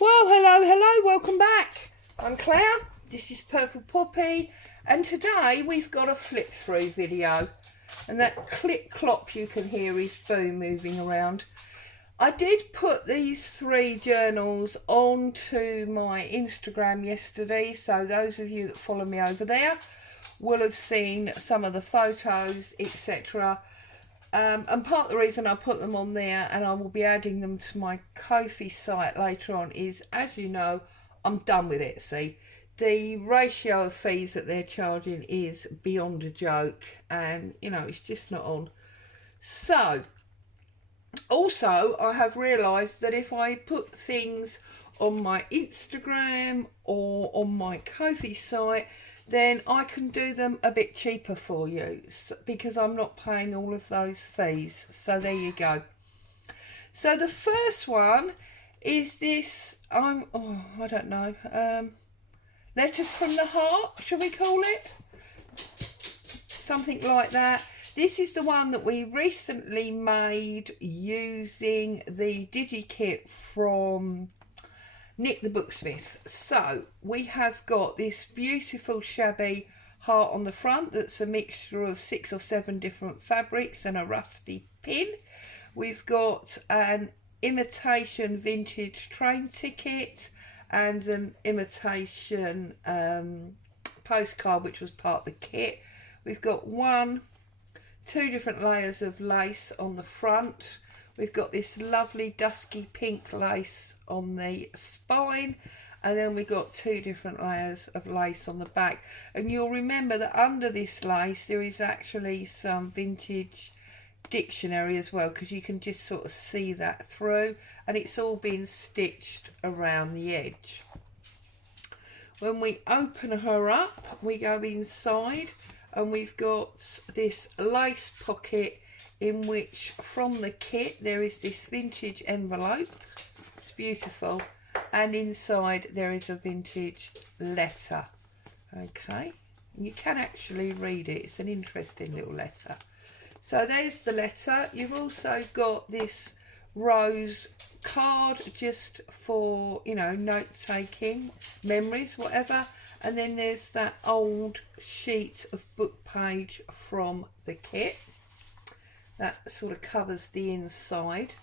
Well, hello, welcome back. I'm Claire, this is Purple Poppy, and today we've got a flip through video, and that click clop you can hear is Boo moving around. I did put these 3 journals onto my Instagram yesterday, so those of you that follow me over there will have seen some of the photos, etc. And part of the reason I put them on there, and I will be adding them to my Ko-fi site later on, is, as you know, I'm done with Etsy. The ratio of fees that they're charging is beyond a joke, and you know, it's just not on. So also I have realised that if I put things on my Instagram or on my Ko-fi site, then I can do them a bit cheaper for you, because I'm not paying all of those fees. So there you go. So the first one is this, I don't know, Letters from the Heart, shall we call it? Something like that. This is the one that we recently made using the DigiKit from Nick the Booksmith. So we have got this beautiful shabby heart on the front that's a mixture of 6 or 7 different fabrics and a rusty pin. We've got an imitation vintage train ticket and an imitation postcard, which was part of the kit. We've got 2 different layers of lace on the front. We've got this lovely dusky pink lace on the spine, and then we've got 2 different layers of lace on the back. And you'll remember that under this lace there is actually some vintage dictionary as well, because you can just sort of see that through, and it's all been stitched around the edge. When we open her up, we go inside, and we've got this lace pocket in which, from the kit, there is this vintage envelope. It's beautiful, and inside there is a vintage letter. Okay, you can actually read it. It's an interesting little letter. So there's the letter. You've also got this rose card just for, you know, note taking, memories, whatever. And then there's that old sheet of book page from the kit that sort of covers the inside.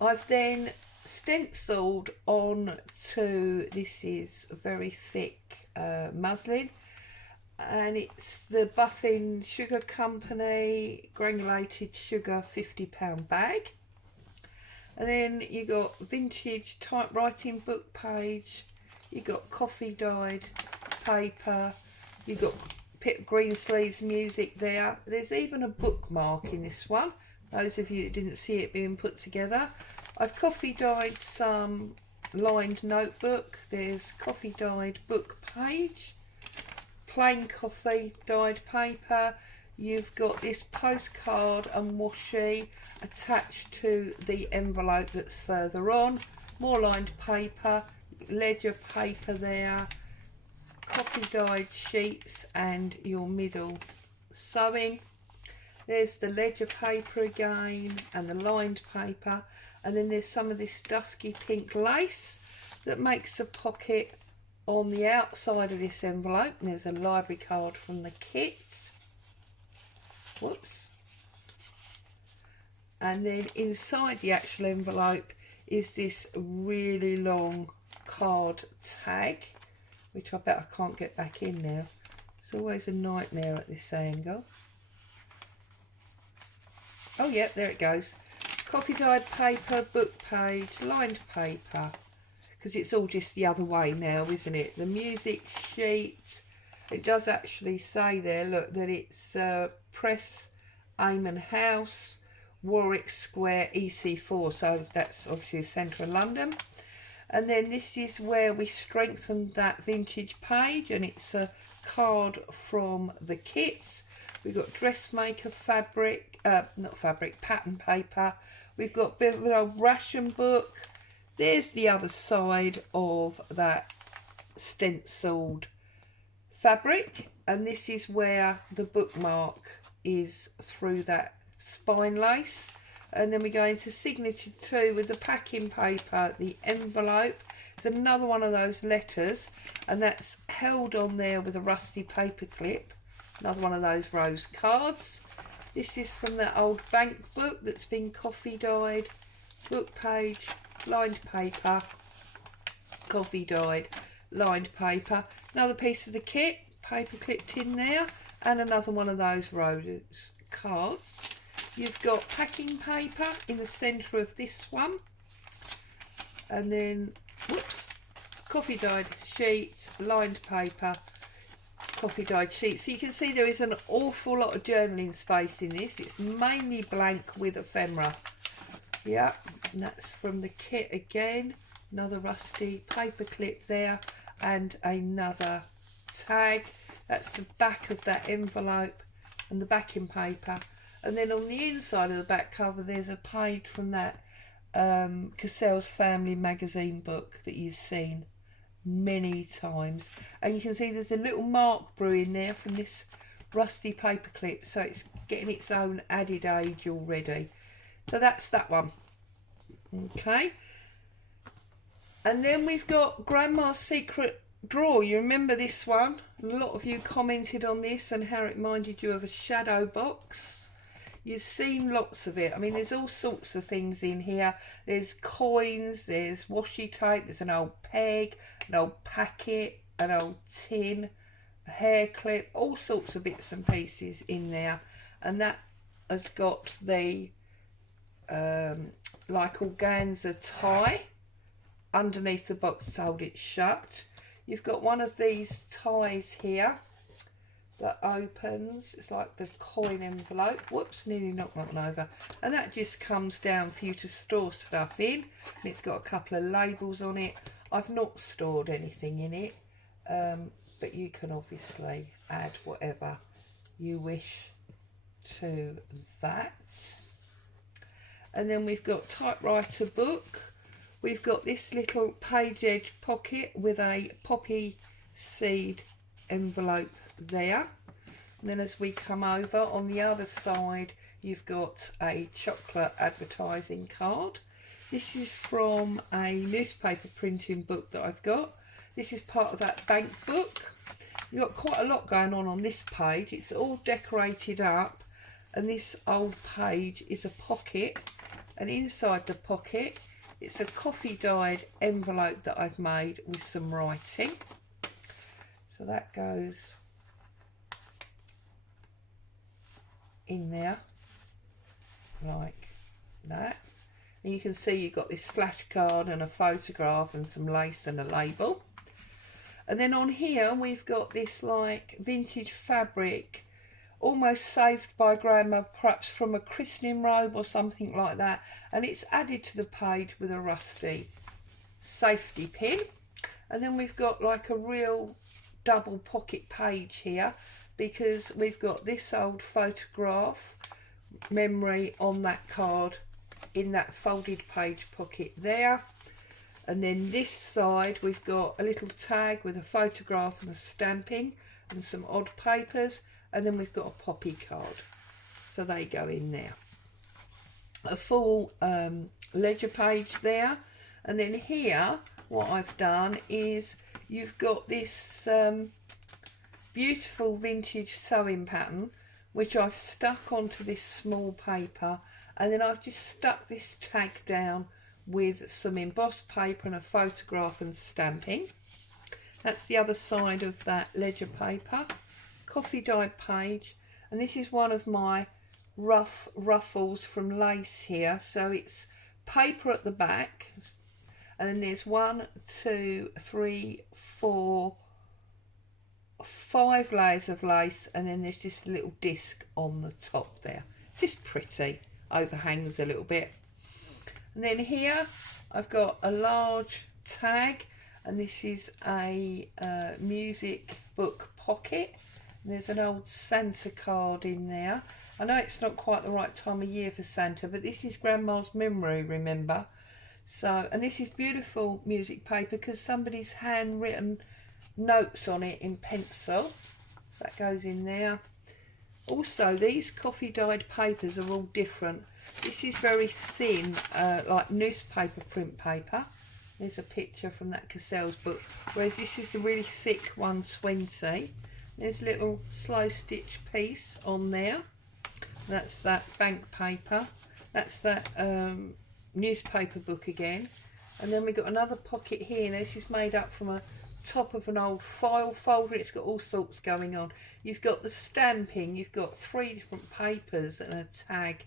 I've then stenciled on to, this is very thick muslin, and it's the Buffin Sugar Company granulated sugar £50 bag. And then you got vintage typewriting book page, you got coffee dyed paper, you got Pip Greensleeves music there. There's even a bookmark in this one, those of you that didn't see it being put together. I've coffee dyed some lined notebook. There's coffee dyed book page, plain coffee dyed paper. You've got this postcard and washi attached to the envelope that's further on, more lined paper, ledger paper there, coffee dyed sheets, and your middle sewing. There's the ledger paper again and the lined paper, and then there's some of this dusky pink lace that makes a pocket on the outside of this envelope. And there's a library card from the kit. Whoops. And then inside the actual envelope is this really long card tag, which I bet I can't get back in now. It's always a nightmare at this angle. Oh yeah, there it goes. Coffee dyed paper, book page, lined paper, because it's all just the other way now, isn't it? The music sheet, it does actually say there, look, that it's Press Amon House, Warwick Square, EC4, so that's obviously the centre of London. And then this is where we strengthened that vintage page, and it's a card from the kits. We've got dressmaker fabric, pattern paper. We've got a bit of an old ration book. There's the other side of that stenciled fabric, and this is where the bookmark is through that spine lace. And then we go into signature 2 with the packing paper, the envelope. It's another one of those letters, and that's held on there with a rusty paper clip. Another one of those rose cards. This is from that old bank book that's been coffee dyed. Book page, lined paper, coffee dyed, lined paper. Another piece of the kit, paper clipped in there, and another one of those rose cards. You've got packing paper in the centre of this one, and then, whoops, coffee dyed sheets, lined paper, coffee dyed sheets. So you can see there is an awful lot of journaling space in this. It's mainly blank with ephemera. Yeah, and that's from the kit again. Another rusty paper clip there, and another tag. That's the back of that envelope and the backing paper. And then on the inside of the back cover, there's a page from that Cassell's Family Magazine book that you've seen many times. And you can see there's a little mark brewing there from this rusty paper clip, so it's getting its own added age already. So that's that one. Okay. And then we've got Grandma's Secret Drawer. You remember this one? A lot of you commented on this and how it reminded you of a shadow box. You've seen lots of it. I mean, there's all sorts of things in here. There's coins, there's washi tape, there's an old peg, an old packet, an old tin, a hair clip, all sorts of bits and pieces in there. And that has got the like organza tie underneath the box to hold it shut. You've got one of these ties here that opens. It's like the coin envelope. Whoops, nearly knocked that one over. And that just comes down for you to store stuff in. And it's got a couple of labels on it. I've not stored anything in it, but you can obviously add whatever you wish to that. And then we've got typewriter book. We've got this little page edge pocket with a poppy seed envelope there. And then as we come over on the other side, you've got a chocolate advertising card. This is from a newspaper printing book that I've got. This is part of that bank book. You've got quite a lot going on this page. It's all decorated up, and this old page is a pocket, and inside the pocket it's a coffee dyed envelope that I've made with some writing. So that goes in there like that. And you can see you've got this flashcard and a photograph and some lace and a label. And then on here we've got this like vintage fabric, almost saved by Grandma, perhaps from a christening robe or something like that, and it's added to the page with a rusty safety pin. And then we've got like a real double pocket page here, because we've got this old photograph memory on that card in that folded page pocket there. And then this side we've got a little tag with a photograph and a stamping and some odd papers, and then we've got a poppy card, so they go in there. A full ledger page there. And then here what I've done is you've got this beautiful vintage sewing pattern which I've stuck onto this small paper, and then I've just stuck this tag down with some embossed paper and a photograph and stamping. That's the other side of that ledger paper. Coffee dyed page, and this is one of my rough ruffles from lace here. So it's paper at the back, and then there's 1, 2, 3, 4, 5 layers of lace, and then there's just a little disc on the top there. Just pretty, overhangs a little bit. And then here I've got a large tag, and this is a music book pocket. And there's an old Santa card in there. I know it's not quite the right time of year for Santa, but this is Grandma's memory, remember? So, and this is beautiful music paper because somebody's handwritten notes on it in pencil. That goes in there. Also, these coffee dyed papers are all different. This is very thin, like newspaper print paper. There's a picture from that Cassell's book, whereas this is a really thick 120. There's a little slow stitch piece on there. That's that bank paper. That's that newspaper book again. And then we've got another pocket here. Now this is made up from a top of an old file folder. It's got all sorts going on. You've got the stamping. You've got 3 different papers and a tag.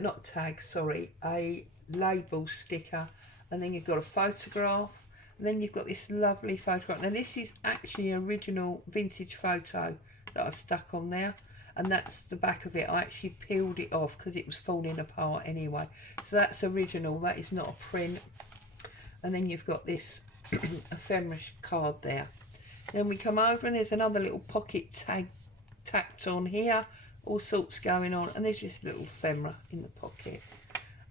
Not tag, sorry. A label sticker. And then you've got a photograph. And then you've got this lovely photograph. Now this is actually an original vintage photo that I've stuck on there. And that's the back of it. I actually peeled it off because it was falling apart anyway. So that's original. That is not a print. And then you've got this ephemera card there. Then we come over and there's another little pocket tag tacked on here. All sorts going on. And there's this little ephemera in the pocket.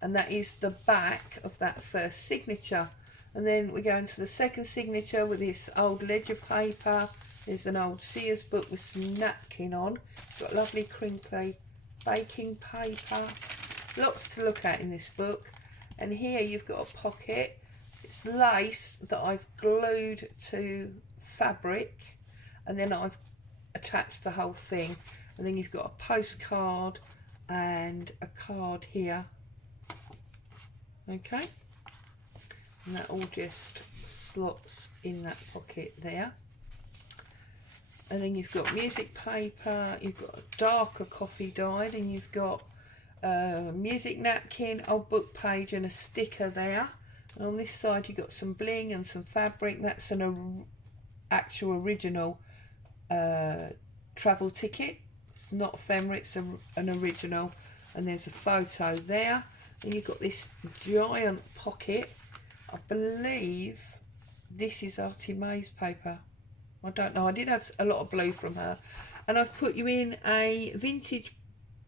And that is the back of that first signature. And then we go into the second signature with this old ledger paper. There's an old Sears book with some napkin on. It's got lovely crinkly baking paper. Lots to look at in this book. And here you've got a pocket. It's lace that I've glued to fabric. And then I've attached the whole thing. And then you've got a postcard and a card here. Okay. And that all just slots in that pocket there. And then you've got music paper, you've got a darker coffee dyed, and you've got a music napkin, old book page and a sticker there. And on this side you've got some bling and some fabric. That's an actual original travel ticket. It's not ephemera, it's an original. And there's a photo there. And you've got this giant pocket. I believe this is Artie May's paper. I don't know. I did have a lot of blue from her. And I've put you in a vintage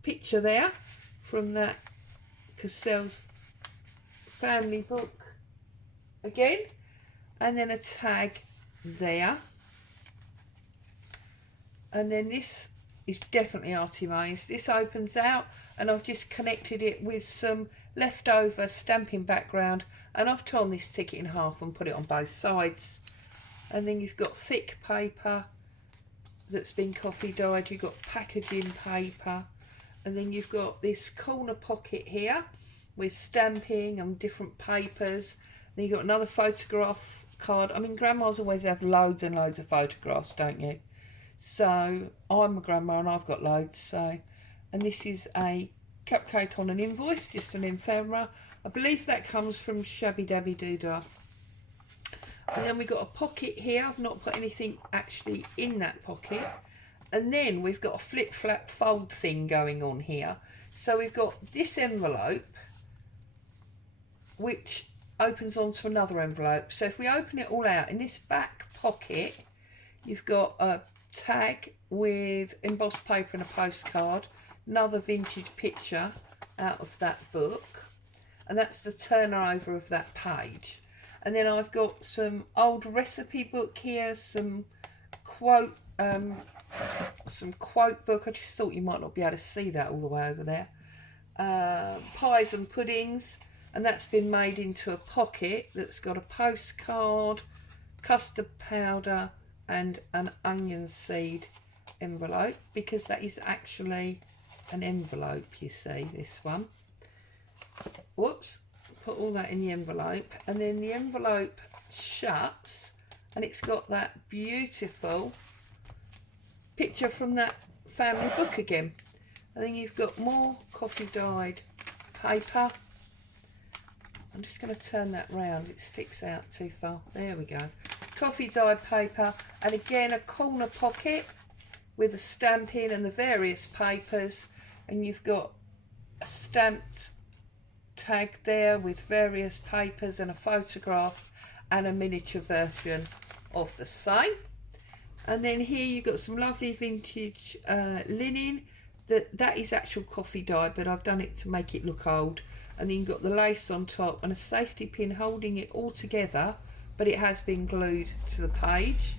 picture there from that Cassell's family book again. And then a tag there. And then this is definitely Artie May's. This opens out and I've just connected it with some leftover stamping background, and I've torn this ticket in half and put it on both sides. And then you've got thick paper that's been coffee dyed, you've got packaging paper, and then you've got this corner pocket here with stamping and different papers. Then you've got another photograph card. I mean, grandmas always have loads and loads of photographs, don't you? So I'm a grandma and I've got loads. So, and this is a cupcake on an invoice, just an ephemera. I believe that comes from Shabby Dabby Doodah. And then we've got a pocket here. I've not put anything actually in that pocket. And then we've got a flip flap fold thing going on here. So we've got this envelope which opens onto another envelope. So if we open it all out, in this back pocket you've got a tag with embossed paper and a postcard, another vintage picture out of that book, and that's the turner over of that page. And then I've got some old recipe book here, some quote book. I just thought you might not be able to see that all the way over there. Pies and puddings, and that's been made into a pocket that's got a postcard, custard powder and an onion seed envelope, because that is actually an envelope, you see, this one. Whoops, put all that in the envelope, and then the envelope shuts and it's got that beautiful picture from that family book again. And then you've got more coffee dyed paper. I'm just going to turn that round, it sticks out too far. There we go. Coffee dyed paper, and again a corner pocket with a stamp in and the various papers, and you've got a stamped tag there with various papers and a photograph and a miniature version of the same. And then here you've got some lovely vintage linen. That is actual coffee dye, but I've done it to make it look old. And then you've got the lace on top and a safety pin holding it all together, but it has been glued to the page.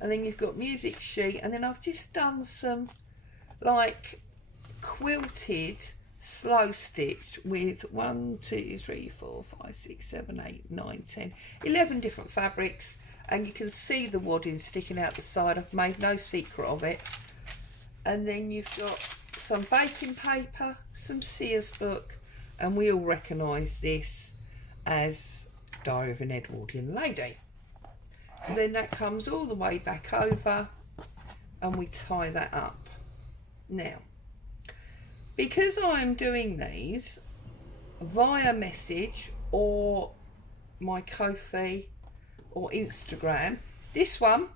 And then you've got music sheet, and then I've just done some like quilted slow stitched with 1, 2, 3, 4, 5, 6, 7, 8, 9, 10, 11 different fabrics, and you can see the wadding sticking out the side. I've made no secret of it. And then you've got some baking paper, some Sears book, and we all recognise this as Diary of an Edwardian Lady. And then that comes all the way back over and we tie that up. Now, because I'm doing these via message or my Ko-fi or Instagram, this one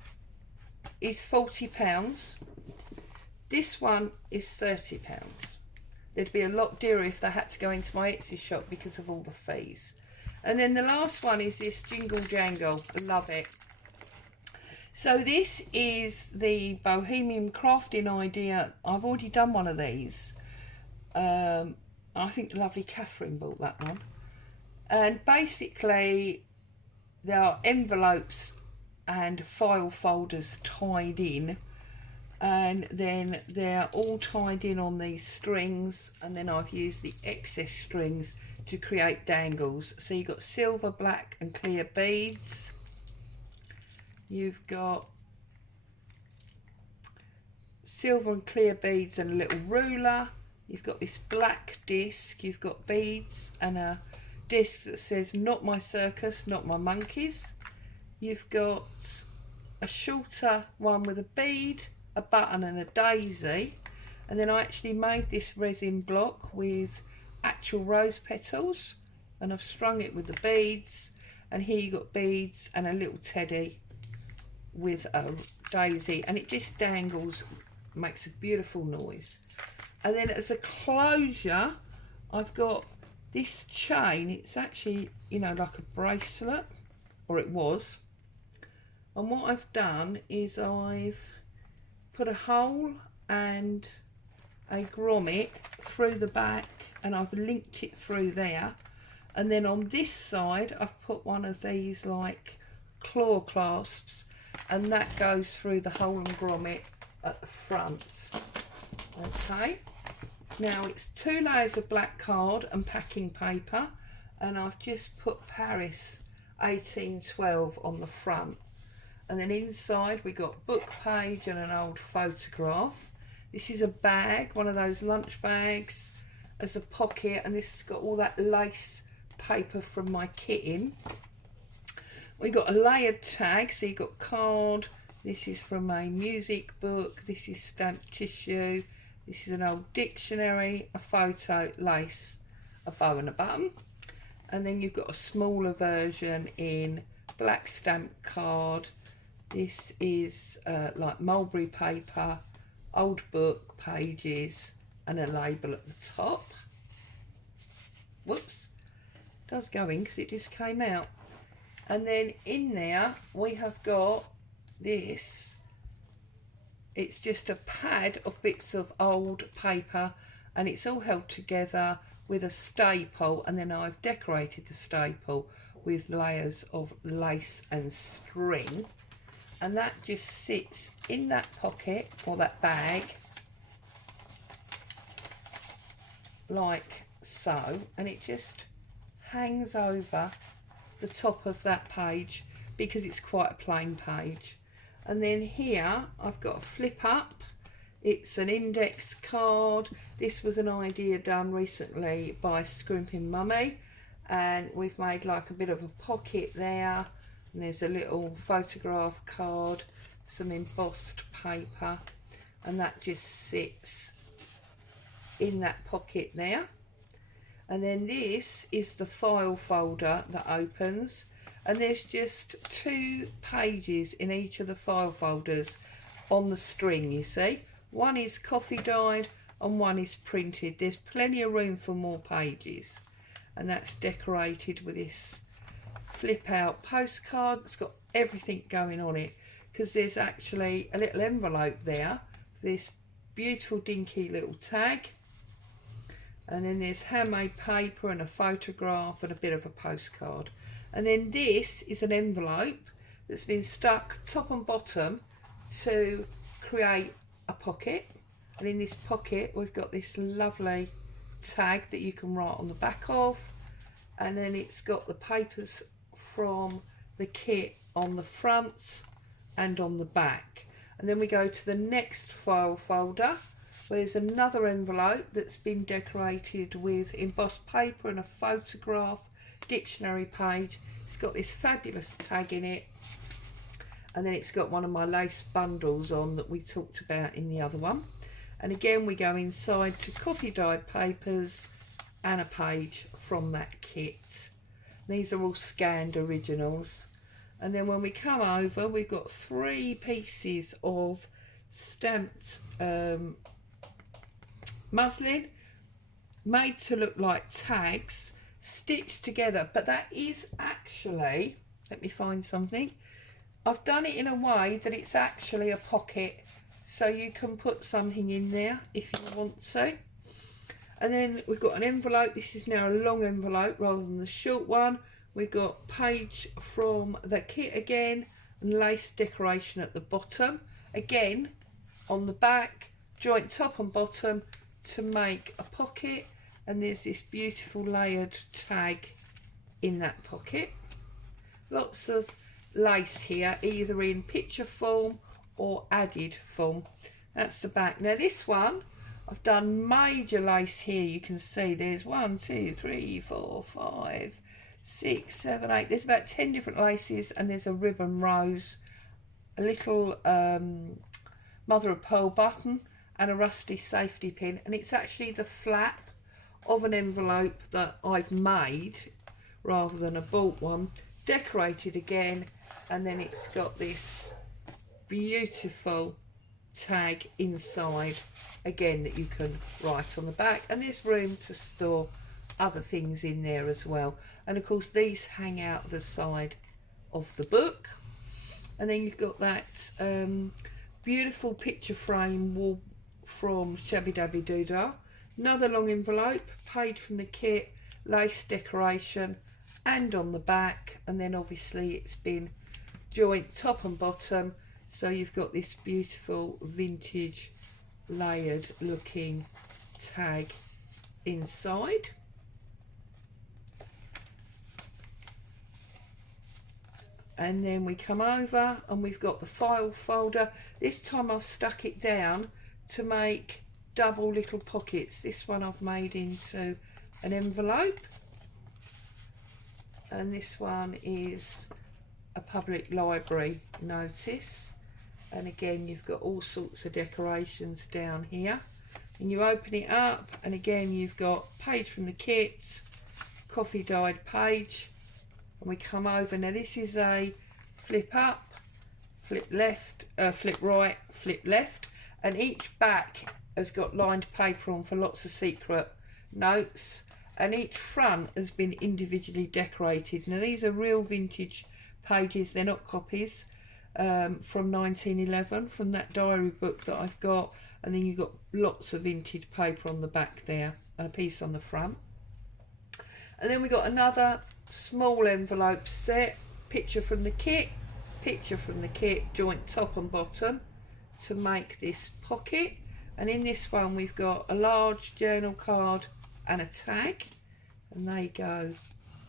is £40. This one is £30. They'd be a lot dearer if they had to go into my Etsy shop because of all the fees. And then the last one is this Jingle Jangle. I love it. So this is the Bohemian Crafting Idea. I've already done one of these. I think the lovely Catherine bought that one. And basically there are envelopes and file folders tied in, and then they're all tied in on these strings, and then I've used the excess strings to create dangles. So you've got silver, black and clear beads. You've got silver and clear beads and a little ruler. You've got this black disc. You've got beads and a disc that says "Not my circus, not my monkeys." You've got a shorter one with a bead, a button and a daisy. And then I actually made this resin block with actual rose petals, and I've strung it with the beads. And here you've got beads and a little teddy with a daisy, and it just dangles, makes a beautiful noise. And then as a closure, I've got this chain. It's actually, you know, like a bracelet, or it was. And what I've done is I've put a hole and a grommet through the back, and I've linked it through there. And then on this side I've put one of these like claw clasps, and that goes through the hole and grommet at the front. Okay, now it's 2 layers of black card and packing paper, and I've just put Paris 1812 on the front. And then inside we got book page and an old photograph. This is a bag, one of those lunch bags, as a pocket, and this has got all that lace paper from my kit in. We got a layered tag, so you got card. This is from a music book. This is stamped tissue. This is an old dictionary, a photo, lace, a bow and a button. And then you've got a smaller version in black stamped card. This is like mulberry paper, old book pages, and a label at the top. Whoops, it does go in because it just came out. And then in there we have got this. It's just a pad of bits of old paper, and it's all held together with a staple, and then I've decorated the staple with layers of lace and string. And that just sits in that pocket or that bag like so, and it just hangs over the top of that page because it's quite a plain page. And then here I've got a flip up. It's an index card. This was an idea done recently by Scrimping Mummy, and we've made like a bit of a pocket there. And there's a little photograph card, some embossed paper, and that just sits in that pocket there. And then this is the file folder that opens, and there's just 2 pages in each of the file folders on the string, you see. One is coffee dyed and one is printed. There's plenty of room for more pages, and that's decorated with this flip out postcard that's got everything going on it, because there's actually a little envelope there, this beautiful dinky little tag, and then there's handmade paper and a photograph and a bit of a postcard. And then this is an envelope that's been stuck top and bottom to create a pocket, and in this pocket we've got this lovely tag that you can write on the back of, and then it's got the papers from the kit on the front and on the back. And then we go to the next file folder, where there's another envelope that's been decorated with embossed paper and a photograph dictionary page. It's got this fabulous tag in it, and then it's got one of my lace bundles on that we talked about in the other one. And again, we go inside to coffee dyed papers and a page from that kit. These are all scanned originals. And then when we come over, we've got 3 pieces of stamped muslin, made to look like tags, stitched together. But that is actually, let me find something. I've done it in a way that it's actually a pocket, so you can put something in there if you want to. And then we've got an envelope. This is now a long envelope rather than the short one. We've got page from the kit again, and lace decoration at the bottom. Again, on the back, joint top and bottom to make a pocket. And there's this beautiful layered tag in that pocket. Lots of lace here, either in picture form or added form. That's the back. Now this one, I've done major lace here. You can see there's 1, 2, 3, 4, 5, 6, 7, 8. There's about 10 different laces, and there's a ribbon rose, a little mother of pearl button, and a rusty safety pin. And it's actually the flap of an envelope that I've made rather than a bought one, decorated again, and then it's got this beautiful tag inside again that you can write on the back, and there's room to store other things in there as well. And of course these hang out the side of the book. And then you've got that beautiful picture frame wall from Shabby Dabby Doodah. Another long envelope, page from the kit, lace decoration, and on the back. And then obviously it's been joint top and bottom, so you've got this beautiful vintage layered looking tag inside. And then we come over and we've got the file folder. This time I've stuck it down to make double little pockets. This one I've made into an envelope, and this one is a public library notice. And again, you've got all sorts of decorations down here, and you open it up, and again you've got page from the kit, coffee dyed page. And we come over. Now this is a flip up, flip left, flip right, flip left, and each back has got lined paper on for lots of secret notes, and each front has been individually decorated. Now these are real vintage pages, they're not copies, from 1911, from that diary book that I've got. And then you've got lots of vintage paper on the back there and a piece on the front. And then we got another small envelope set, picture from the kit, joint top and bottom to make this pocket. And in this one we've got a large journal card and a tag, and they go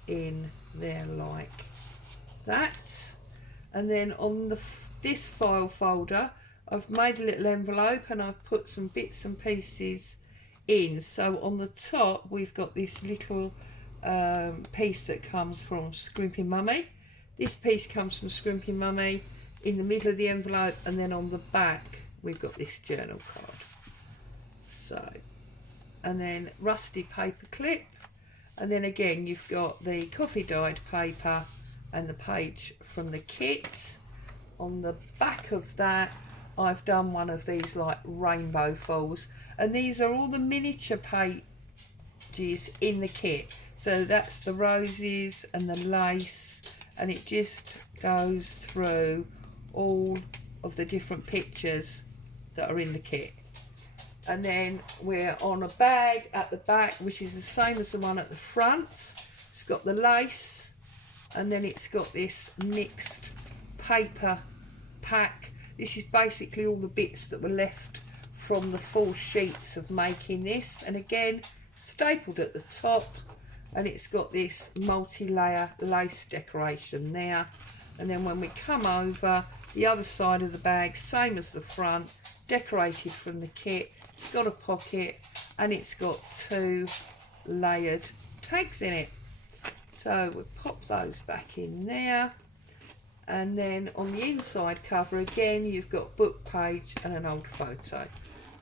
in there like that. And then on this file folder I've made a little envelope and I've put some bits and pieces in. So on the top we've got this little piece that comes from Scrimping Mummy. This piece comes from Scrimping Mummy in the middle of the envelope, and then on the back we've got this journal card. So, and then rusty paper clip, and then again you've got the coffee dyed paper and the page from the kit. On the back of that I've done one of these like rainbow foils, and these are all the miniature pages in the kit. So that's the roses and the lace, and it just goes through all of the different pictures that are in the kit. And then we're on a bag at the back, which is the same as the one at the front. It's got the lace, and then it's got this mixed paper pack. This is basically all the bits that were left from the 4 sheets of making this. And again, stapled at the top, and it's got this multi-layer lace decoration there. And then when we come over the other side of the bag, same as the front, decorated from the kit. It's got a pocket and it's got 2 layered tags in it. So we'll pop those back in there. And then on the inside cover again, you've got book page and an old photo.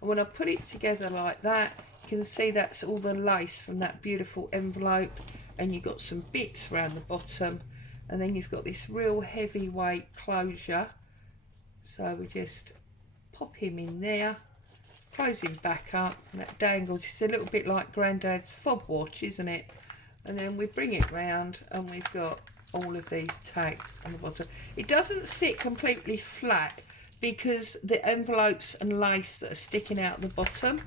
And when I put it together like that, you can see that's all the lace from that beautiful envelope, and you've got some bits around the bottom, and then you've got this real heavyweight closure. So we just pop him in there, close him back up, and that dangles. It's a little bit like Grandad's fob watch, isn't it? And then we bring it round and we've got all of these tags on the bottom. It doesn't sit completely flat because the envelopes and lace that are sticking out the bottom,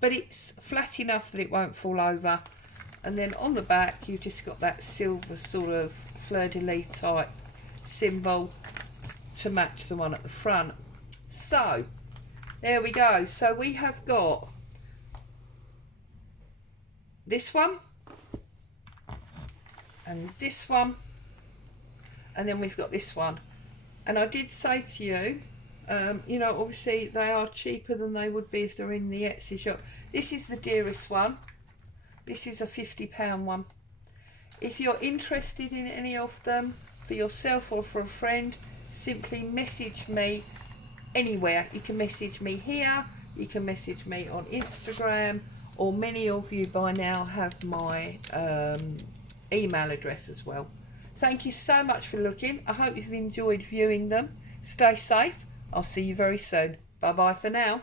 but it's flat enough that it won't fall over. And then on the back you've just got that silver sort of fleur-de-lis type symbol to match the one at the front. So there we go. So we have got this one and this one, and then we've got this one. And I did say to you, you know, obviously they are cheaper than they would be if they're in the Etsy shop. This is the dearest one. This is a £50 one. If you're interested in any of them for yourself or for a friend, simply message me anywhere. You can message me here, you can message me on Instagram, or many of you by now have my email address as well. Thank you so much for looking. I hope you've enjoyed viewing them. Stay safe. I'll see you very soon. Bye bye for now.